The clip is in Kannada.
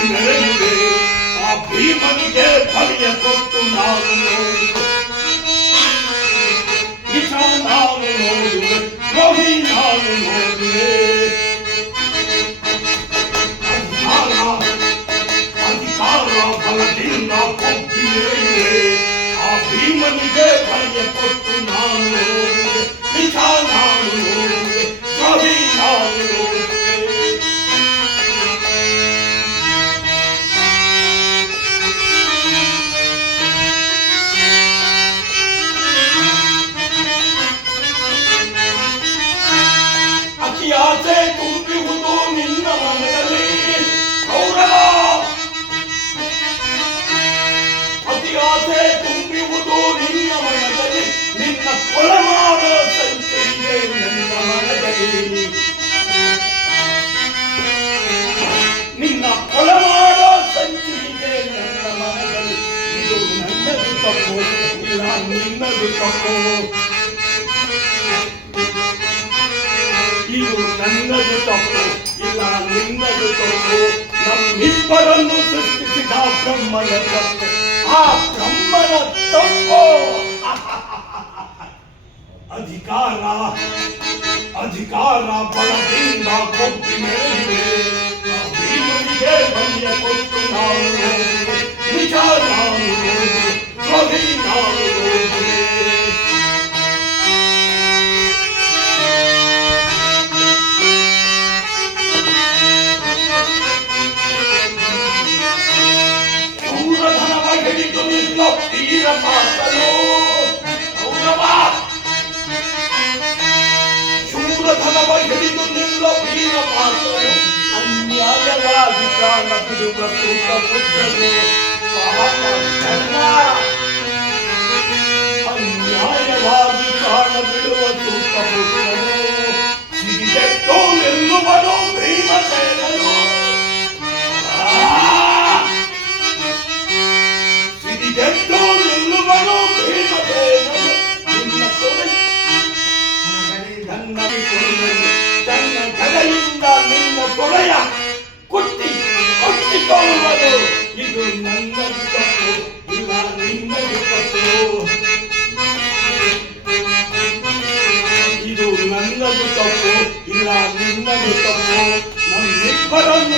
ಕೊಬ್ಬಿ ಮೆರೆಯುವೆ ಆ ಭೀಮನಿಗೆ ಬಲಿಯ ಕೊಟ್ಟು ನಾನು ನೋಡುವೆ ನಿಜ ನಾನು ನೋಡುವೆ ದ್ರೋಹಿ ನಾನು ನೋಡುವೆ ಅಧಿಕಾರ ಬಲದಿಂದ ಕೊಬ್ಬಿ ಮೆರೆಯುವೆ ಆ ಭೀಮನಿಗೆ ಬಲಿಯ ಕೊಟ್ಟು ನಾನು ನೋಡುವೆ ನಿಜ ನಾನು ನೋಡುವೆ ದ್ರೋಹಿ ನಾನು ನೋಡುವೆ ಅತಿಯಾಸೆ ತುಂಬಿರುವುದು ನಿನ್ನ ಮನದಲ್ಲಿ ಗೌರವ ಅತಿಯಾಸೆ ತುಂಬಿರುವುದು ನಿನ್ನ ಮನದಲ್ಲಿ ನಿನ್ನ ಕೊಲೆ ಮಾಡೋ ಸಂಖ್ಯೆ ಇದೆ ನನ್ನ ಮನದಲ್ಲಿ ನಿನ್ನ ಕೊಲೆ ಮಾಡೋ ಸಂಖ್ಯೆ ಇದೆ ನನ್ನ ಮನದಲ್ಲಿ ಇದು ನನ್ನದು ತಪ್ಪು ಇಲ್ಲ ನಿನ್ನದು ತಪ್ಪು ಇದು ನನ್ನದು ತಪ್ಪು ಇಲ್ಲ ನಿನ್ನದು ತಪ್ಪು ನಮ್ಮಿಬ್ಬರನ್ನು ಸೃಷ್ಟಿಸಿದ ಬ್ರಹ್ಮನ ತಪ್ಪು ಆ ಬ್ರಹ್ಮನ ತಪ್ಪು ಅಧಿಕಾರ ಅಧಿಕಾರ ಬಲದಿಂದ ಕೊಬ್ಬಿ ಮೆರೆಯುವೆ ಆ ಭೀಮನಿಗೆ ಬಲಿಯ ಕೊಟ್ಟು ನಾನು ನೋಡುವೆ ನಿಜ ನಾನು ನೋಡುವೆ ದ್ರೋಹಿ ನಾನು ನೋಡುವೆ ಹಿಡಿದು ನಿಲ್ಲೋ ವೀರ ಪಾತ್ರನು ಗೌರವ ಶೂರಧನವ ಹಿಡಿದು ನಿಲ್ಲೋ ವೀರ ಪಾತ್ರನು ಅನ್ಯಾಯವಾಗಿ ಪ್ರಾಣ ಬಿಡುವ ಸೂತ ಪುತ್ರನು ಅನ್ಯಾಯವಾಗಿ ಪ್ರಾಣ ಬಿಡುವ ಸೂತ ಪುತ್ರನು ಸಿರಿಗೆಟ್ಟು ನಿಲ್ಲುವನು ಭೀಮಸೇನನು ಸಿರಿಗೆಟ್ಟು ನಿಲ್ಲುವನು ಭೀಮಸೇನನು ನಿನ್ನ ಕೊಲೆ ತನ್ನ ಗದೆಯಿಂದ ನಿನ್ನ ಕೊಲೆಯ ಕೊಟ್ಟಿಕೊಳ್ಳುವುದು ಇದು ನನ್ನದು ತಪ್ಪು ಇಲ್ಲ ನಿನ್ನದು ತಪ್ಪು ಇದು ನನ್ನದು ತಪ್ಪು ಇಲ್ಲ ನಿನ್ನದು ತಪ್ಪು ನಮ್ಮಿಬ್ಬರನ್ನು